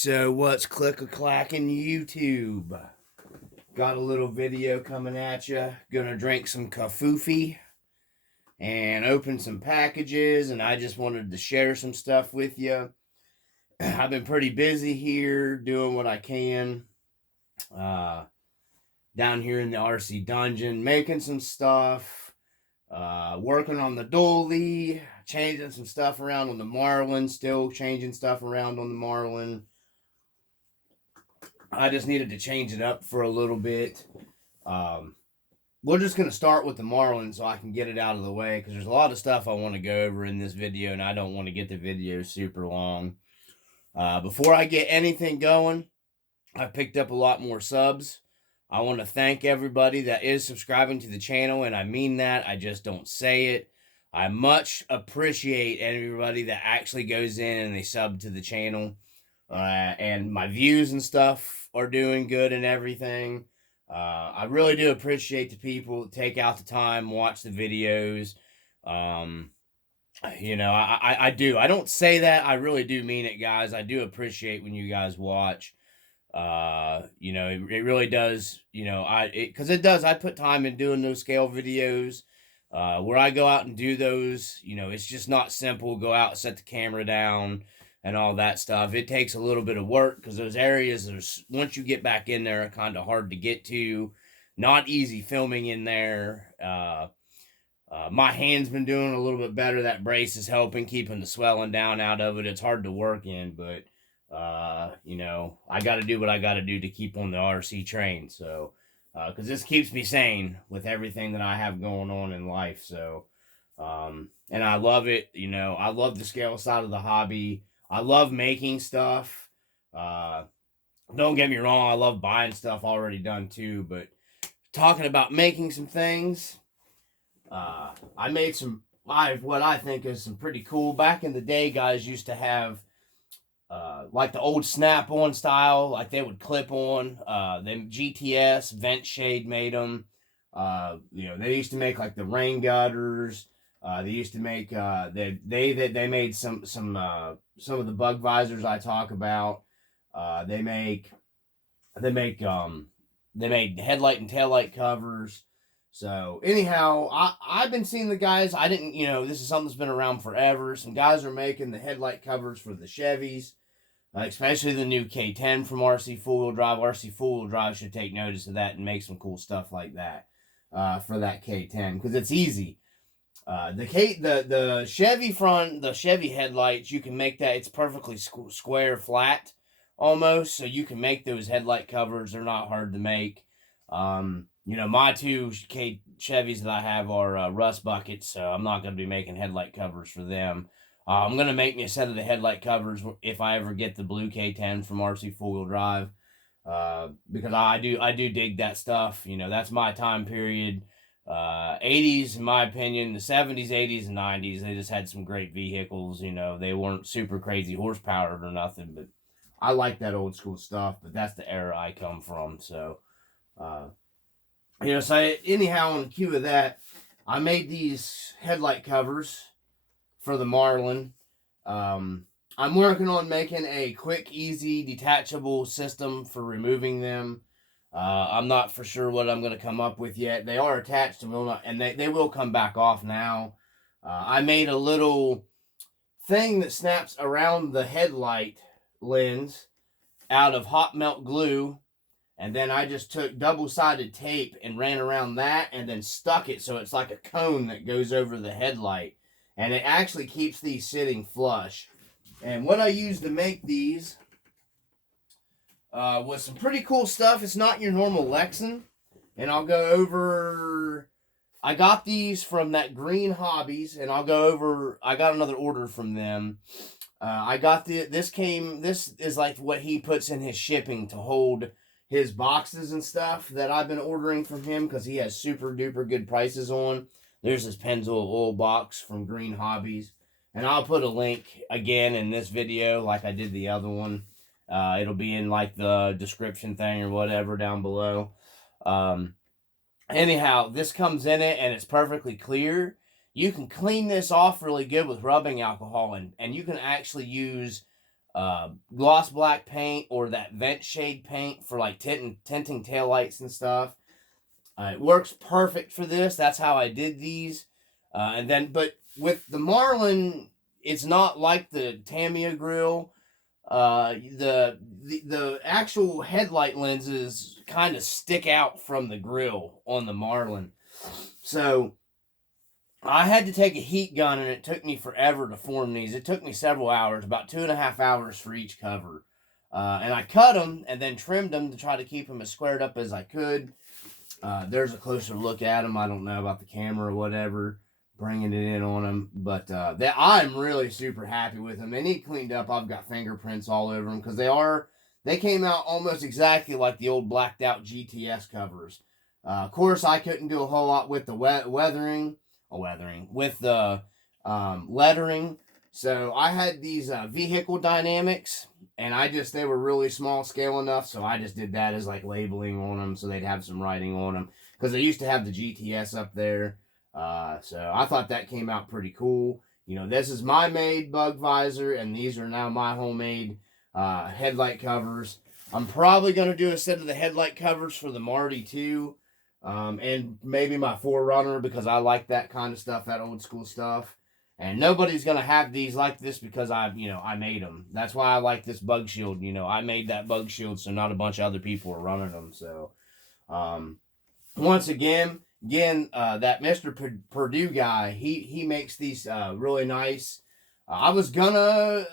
So what's click-a-clacking YouTube? Got a little video coming at you. Gonna drink some kafoofi and open some packages, and I just wanted to share some stuff with you. I've been pretty busy here doing what I can. Down here in the RC dungeon, making some stuff, working on the dolly, changing some stuff around on the Marlin, still changing stuff around on the Marlin. I just needed to change it up for a little bit. We're just going to start with the Marlin so I can get it out of the way, because there's a lot of stuff I want to go over in this video, and I don't want to get the video super long. Before I get anything going, I picked up a lot more subs. I want to thank everybody that is subscribing to the channel, and I mean that. I just don't say it. I much appreciate everybody that actually goes in and they sub to the channel. And my views and stuff are doing good and everything. I really do appreciate the people that take out the time, watch the videos. You know, I do. I don't say that. I really do mean it, guys. I do appreciate when you guys watch. You know, it really does, you know, because it does. I put time in doing those scale videos. Where I go out and do those, you know, it's just not simple. Go out, set the camera down, and all that stuff. It takes a little bit of work, because those areas are, once you get back in there, are kind of hard to get to. Not easy filming in there. My hand's been doing a little bit better. That brace is helping, keeping the swelling down out of it. It's hard to work in, but you know, I got to do what I got to do to keep on the RC train. So, because this keeps me sane with everything that I have going on in life. So, and I love it. You know, I love the scale side of the hobby. I love making stuff. Don't get me wrong, I love buying stuff already done too, but talking about making some things, I made some, what I think is some pretty cool. Back in the day, guys used to have, like the old snap-on style, like they would clip on, them GTS, Vent Shade made them. You know, they used to make like the rain gutters. They used to make they made some of the bug visors I talk about. They made headlight and taillight covers. So anyhow, I've been seeing the guys. I didn't, you know, this is something that's been around forever. Some guys are making the headlight covers for the Chevys, especially the new K10 from RC Full Wheel Drive. RC Full Wheel Drive should take notice of that and make some cool stuff like that for that K10, because it's easy. The Chevy front, the Chevy headlights, you can make that. It's perfectly square, flat, almost. So you can make those headlight covers. They're not hard to make. You know, my two Chevys that I have are rust buckets, so I'm not going to be making headlight covers for them. I'm going to make me a set of the headlight covers if I ever get the blue K10 from RC Full Wheel Drive, because I do dig that stuff. You know, that's my time period. 80s, in my opinion, the 70s, 80s, and 90s, they just had some great vehicles. You know, they weren't super crazy horsepowered or nothing, but I like that old school stuff. But that's the era I come from. So, you know, so anyhow, on the cue of that, I made these headlight covers for the Marlin. I'm working on making a quick, easy, detachable system for removing them. I'm not for sure what I'm going to come up with yet. They are attached and they will come back off now. I made a little thing that snaps around the headlight lens out of hot melt glue, and then I just took double-sided tape and ran around that and then stuck it so it's like a cone that goes over the headlight, and it actually keeps these sitting flush. And what I used to make these was some pretty cool stuff. It's not your normal Lexan, and I'll go over. I got these from that Green Hobbies, and I'll go over. I got another order from them. I got this is like what he puts in his shipping to hold his boxes and stuff that I've been ordering from him, because he has super duper good prices on. There's this Pennzoil oil box from Green Hobbies, and I'll put a link again in this video like I did the other one. It'll be in like the description thing or whatever down below. Anyhow, this comes in it and it's perfectly clear. You can clean this off really good with rubbing alcohol, and you can actually use gloss black paint or that vent shade paint for like tinting taillights and stuff. It works perfect for this. That's how I did these. But with the Marlin, it's not like the Tamiya grill. The actual headlight lenses kind of stick out from the grill on the Marlin. So I had to take a heat gun, and it took me forever to form these. It took me several hours, about 2.5 hours for each cover. And I cut them and then trimmed them to try to keep them as squared up as I could. There's a closer look at them. I don't know about the camera or whatever, bringing it in on them. But I'm really super happy with them. They need cleaned up. I've got fingerprints all over them because they came out almost exactly like the old blacked out GTS covers. Of course, I couldn't do a whole lot with the with the lettering. So I had these vehicle dynamics, and they were really small scale enough, so I just did that as like labeling on them so they'd have some writing on them, because they used to have the GTS up there. So I thought that came out pretty cool. You know, this is my made bug visor, and these are now my homemade headlight covers. I'm probably going to do a set of the headlight covers for the Marty too. And maybe my 4Runner, because I like that kind of stuff, that old school stuff. And nobody's going to have these like this because I made them. That's why I like this bug shield. You know, I made that bug shield, so not a bunch of other people are running them. So, once again, that Mr. Purdue guy, he makes these really nice. I was going to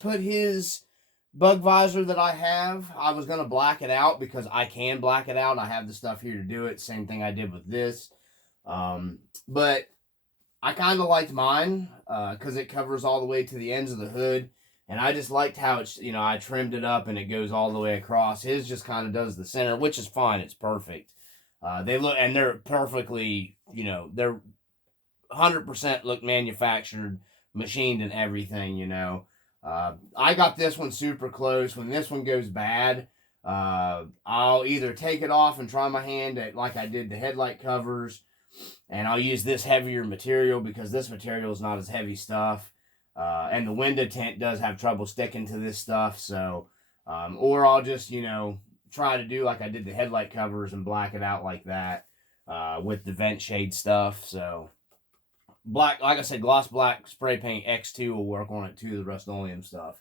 put his bug visor that I have, I was going to black it out because I can black it out. I have the stuff here to do it. Same thing I did with this. But I kind of liked mine because it covers all the way to the ends of the hood. And I just liked how it's, I trimmed it up and it goes all the way across. His just kind of does the center, which is fine. It's perfect. They're perfectly, they're 100% look manufactured, machined and everything, I got this one super close. When this one goes bad, I'll either take it off and try my hand at like I did the headlight covers, and I'll use this heavier material because this material is not as heavy stuff. And the window tint does have trouble sticking to this stuff. So, or I'll just, try to do like I did the headlight covers and black it out like that, with the vent shade stuff. So, black, like I said, gloss black spray paint X2 will work on it too, the Rust-Oleum stuff.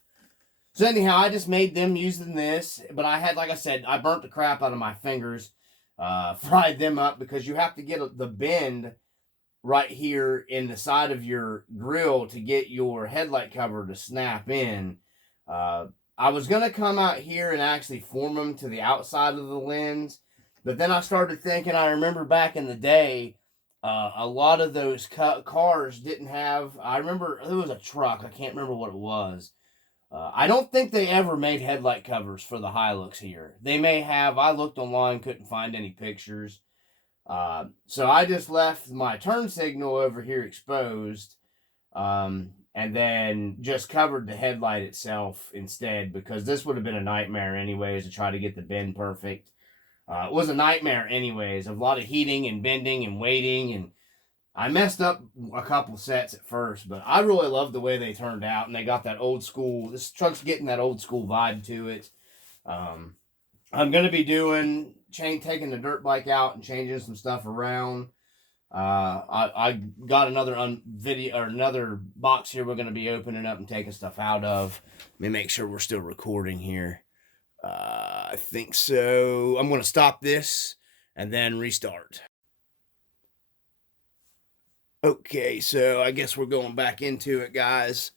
So anyhow, I just made them using this, but I had, like I said, I burnt the crap out of my fingers, fried them up, because you have to get the bend right here in the side of your grill to get your headlight cover to snap in. I was going to come out here and actually form them to the outside of the lens, but then I started thinking, I remember back in the day, a lot of those cars didn't have, I remember there was a truck, I can't remember what it was. I don't think they ever made headlight covers for the Hilux here. They may have, I looked online, couldn't find any pictures. So I just left my turn signal over here exposed, and then just covered the headlight itself instead, because this would have been a nightmare anyways to try to get the bend perfect. It was a nightmare anyways, a lot of heating and bending and waiting, and I messed up a couple sets at first, but I really loved the way they turned out, and they got that old school, this truck's getting that old school vibe to it. I'm going to be taking the dirt bike out and changing some stuff around. I got another another box here we're going to be opening up and taking stuff out of. Let me make sure we're still recording here. I think so. I'm going to stop this and then restart. Okay, so I guess we're going back into it, guys.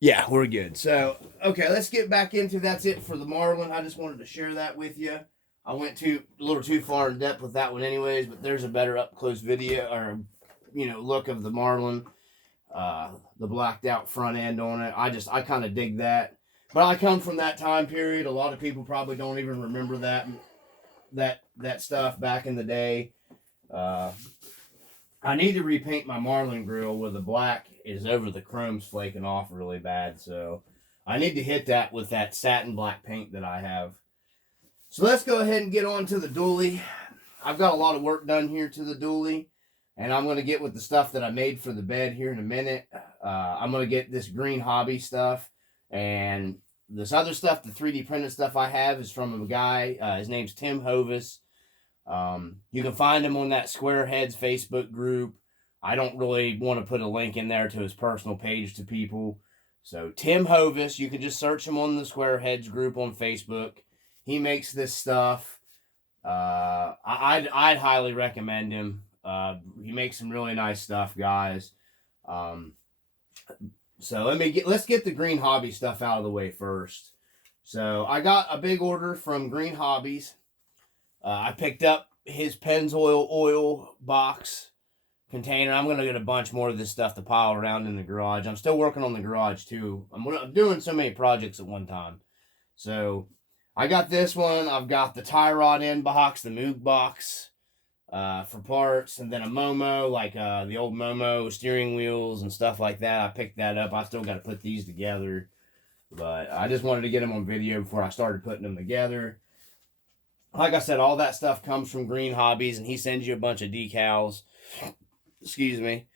Yeah, we're good. So, okay, let's get back into that's it for the Marlin. I just wanted to share that with you. I went a little too far in depth with that one anyways, but there's a better up-close video or, look of the Marlin. The blacked out front end on it. I kind of dig that. But I come from that time period. A lot of people probably don't even remember that stuff back in the day. I need to repaint my Marlin grill where the black is over the chrome's flaking off really bad. So I need to hit that with that satin black paint that I have. So let's go ahead and get on to the dually. I've got a lot of work done here to the dually, and I'm going to get with the stuff that I made for the bed here in a minute. I'm going to get this green hobby stuff And this other stuff, the 3D printed stuff I have, is from a guy. His name's Tim Hovis. You can find him on that Squareheads Facebook group. I don't really want to put a link in there to his personal page to people. So Tim Hovis, you can just search him on the Squareheads group on Facebook. He makes this stuff. I'd highly recommend him. He makes some really nice stuff, guys. So let's get the Green Hobby stuff out of the way first. So I got a big order from Green Hobbies. I picked up his Pennzoil oil box container. I'm going to get a bunch more of this stuff to pile around in the garage. I'm still working on the garage too. I'm doing so many projects at one time. So I got this one. I've got the tie rod end box, the Moog box for parts, and then a Momo, like the old Momo steering wheels and stuff like that. I picked that up. I still got to put these together, but I just wanted to get them on video before I started putting them together. Like I said, all that stuff comes from Green Hobbies, and he sends you a bunch of decals. Excuse me.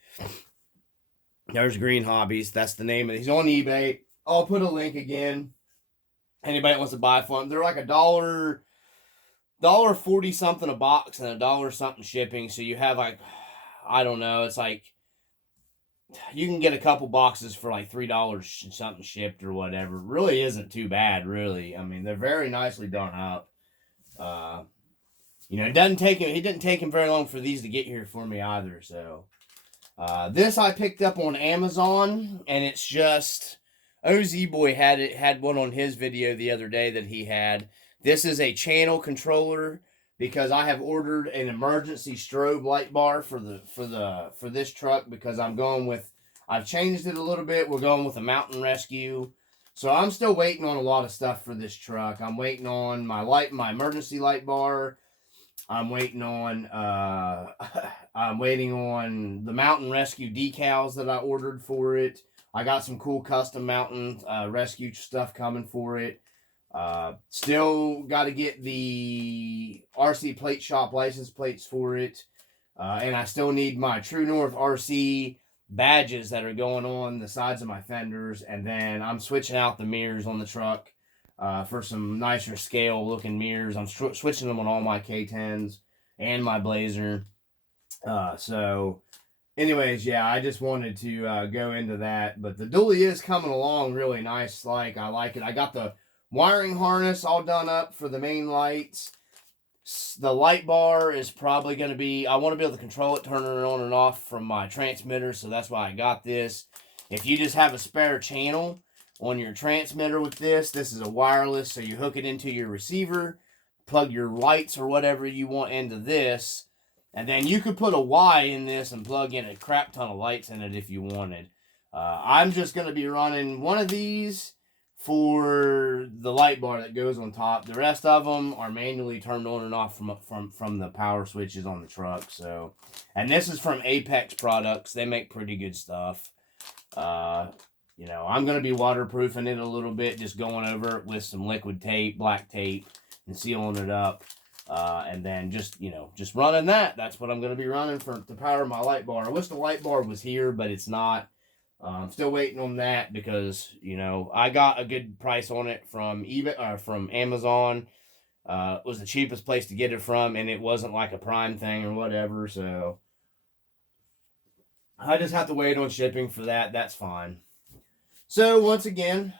There's Green Hobbies. That's the name of it. He's on eBay. I'll put a link again. Anybody that wants to buy from them, they're like $1.40 something a box and $1 something shipping. So you have like, I don't know, it's like you can get a couple boxes for like $3 something shipped or whatever. Really isn't too bad, really. I mean, they're very nicely done up. It didn't take him very long for these to get here for me either. So this I picked up on Amazon, and it's just OZ Boy had one on his video the other day that he had. This is a channel controller because I have ordered an emergency strobe light bar for this truck because I've changed it a little bit. We're going with a Mountain Rescue. So I'm still waiting on a lot of stuff for this truck. I'm waiting on my emergency light bar. I'm waiting on the Mountain Rescue decals that I ordered for it. I got some cool custom Mountain Rescue stuff coming for it. Still got to get the RC Plate Shop license plates for it. And I still need my True North RC badges that are going on the sides of my fenders. And then I'm switching out the mirrors on the truck for some nicer scale looking mirrors. I'm switching them on all my K10s and my Blazer. So anyways, yeah, I just wanted to go into that. But the dually is coming along really nice. I like it. I got the wiring harness all done up for the main lights. The light bar is probably going to be, I want to be able to control it, turn it on and off from my transmitter, so that's why I got this. If you just have a spare channel on your transmitter with this is a wireless, so you hook it into your receiver, plug your lights or whatever you want into this, and then you could put a Y in this and plug in a crap ton of lights in it if you wanted. I'm just going to be running one of these for the light bar that goes on top. The rest of them are manually turned on and off from the power switches on the truck. So, and this is from Apex Products. They make pretty good stuff. I'm going to be waterproofing it a little bit, just going over it with some liquid tape, black tape, and sealing it up. And then just running that. That's what I'm going to be running to power my light bar. I wish the light bar was here, but it's not. I'm still waiting on that because, I got a good price on it from eBay or from Amazon. It was the cheapest place to get it from, and it wasn't like a Prime thing or whatever. So I just have to wait on shipping for that. That's fine. So once again,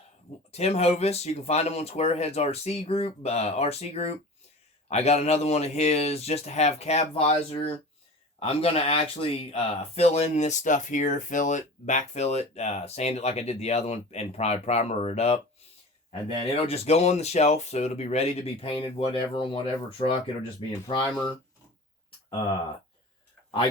Tim Hovis, you can find him on Squareheads RC group. I got another one of his just to have cab visor. I'm going to actually fill in this stuff here, backfill it, sand it like I did the other one, and probably primer it up. And then it'll just go on the shelf, so it'll be ready to be painted whatever on whatever truck. It'll just be in primer. I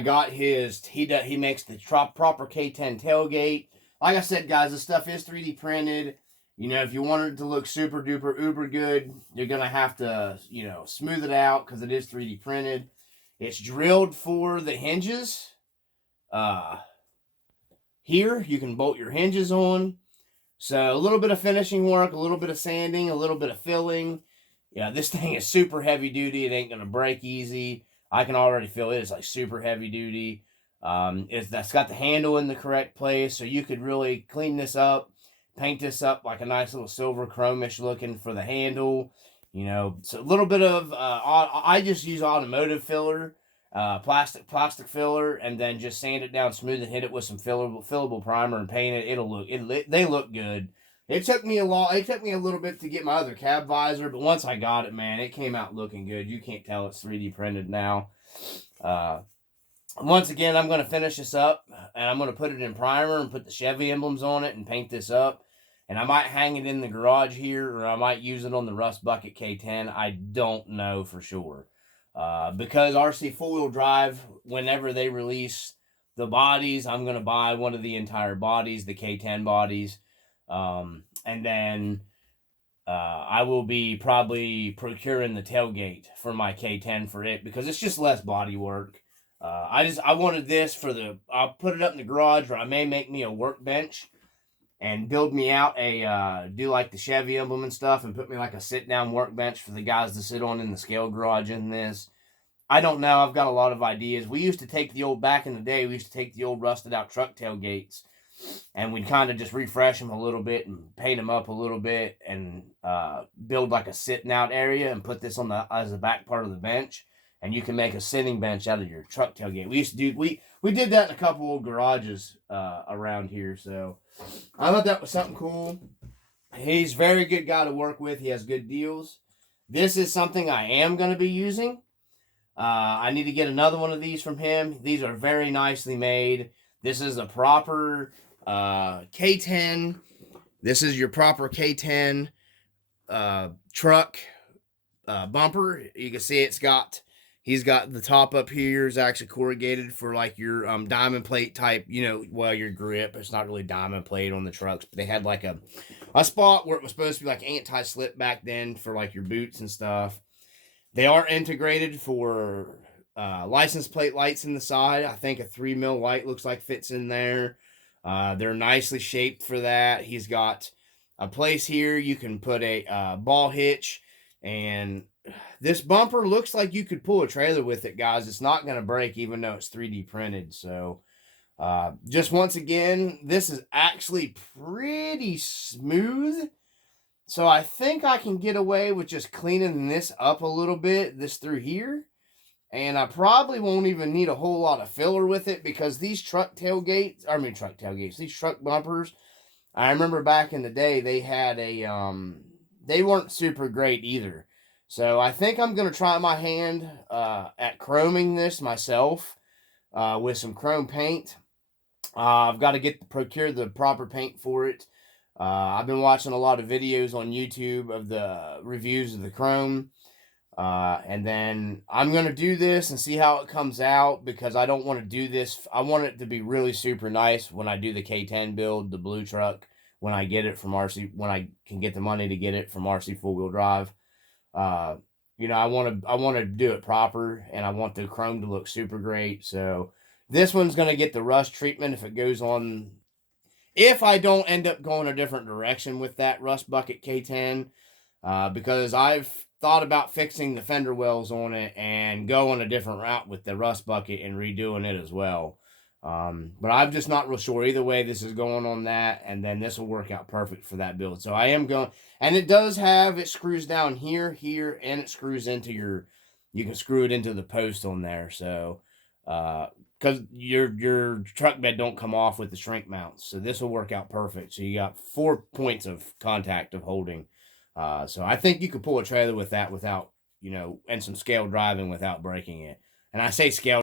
got he makes the proper K10 tailgate. Like I said, guys, this stuff is 3D printed. If you want it to look super duper uber good, you're going to have to, smooth it out because it is 3D printed. It's drilled for the hinges. Here, you can bolt your hinges on. So, a little bit of finishing work, a little bit of sanding, a little bit of filling. Yeah, this thing is super heavy duty. It ain't going to break easy. I can already feel it. It's like super heavy duty. That's got the handle in the correct place, so you could really clean this up, paint this up like a nice little silver chromish looking for the handle. You know, so a little bit of, I just use automotive filler, plastic filler, and then just sand it down smooth and hit it with some fillable primer and paint it. They look good. It took me a little bit to get my other cab visor, but once I got it, man, it came out looking good. You can't tell it's 3D printed now. Once again, I'm going to finish this up, and I'm going to put it in primer and put the Chevy emblems on it and paint this up. And I might hang it in the garage here, or I might use it on the Rust Bucket K10. I don't know for sure. Because RC 4-wheel drive, whenever they release the bodies, I'm going to buy one of the entire bodies, the K10 bodies. And then I will be probably procuring the tailgate for my K10 for it, because it's just less body work. I wanted this I'll put it up in the garage, or I may make me a workbench and build me out do like the Chevy emblem and stuff, and put me like a sit-down workbench for the guys to sit on in the scale garage in this. I don't know. I've got a lot of ideas. Back in the day, we used to take the old rusted out truck tailgates, and we'd kind of just refresh them a little bit and paint them up a little bit, and build like a sitting out area and put this as the back part of the bench. And you can make a sitting bench out of your truck tailgate. We did that in a couple old garages around here. So I thought that was something cool. He's a very good guy to work with. He has good deals. This is something I am going to be using. I need to get another one of these from him. These are very nicely made. This is a proper K10. This is your proper K10 truck bumper. You can see he's got the top up here is actually corrugated for like your diamond plate type, your grip. It's not really diamond plate on the trucks, but they had like a spot where it was supposed to be like anti-slip back then for like your boots and stuff. They are integrated for license plate lights in the side. I think a 3mm light looks like fits in there. They're nicely shaped for that. He's got a place here you can put a ball hitch, and this bumper looks like you could pull a trailer with it, guys. It's not going to break, even though it's 3D printed. So, just once again, this is actually pretty smooth. So I think I can get away with just cleaning this up a little bit, this through here. And I probably won't even need a whole lot of filler with it, because these these truck bumpers, I remember back in the day, they had they weren't super great either. So I think I'm going to try my hand at chroming this myself with some chrome paint. I've got to procure the proper paint for it. I've been watching a lot of videos on YouTube of the reviews of the chrome. And then I'm going to do this and see how it comes out, because I don't want to do this. I want it to be really super nice when I do the K10 build, the blue truck, when I get it from RC, when I can get the money to get it from RC 4-wheel drive. I want to do it proper, and I want the chrome to look super great. So this one's going to get the rust treatment if it goes on. If I don't end up going a different direction with that Rust Bucket K10, because I've thought about fixing the fender wells on it and going a different route with the Rust Bucket and redoing it as well. But I'm just not real sure. Either way, this is going on that, and then this will work out perfect for that build. So I am going, and it screws down here, and it screws into you can screw it into the post on there. So, because your truck bed don't come off with the shrink mounts. So this will work out perfect. So you got 4 points of contact of holding. So I think you could pull a trailer with that without, and some scale driving without breaking it. And I say scale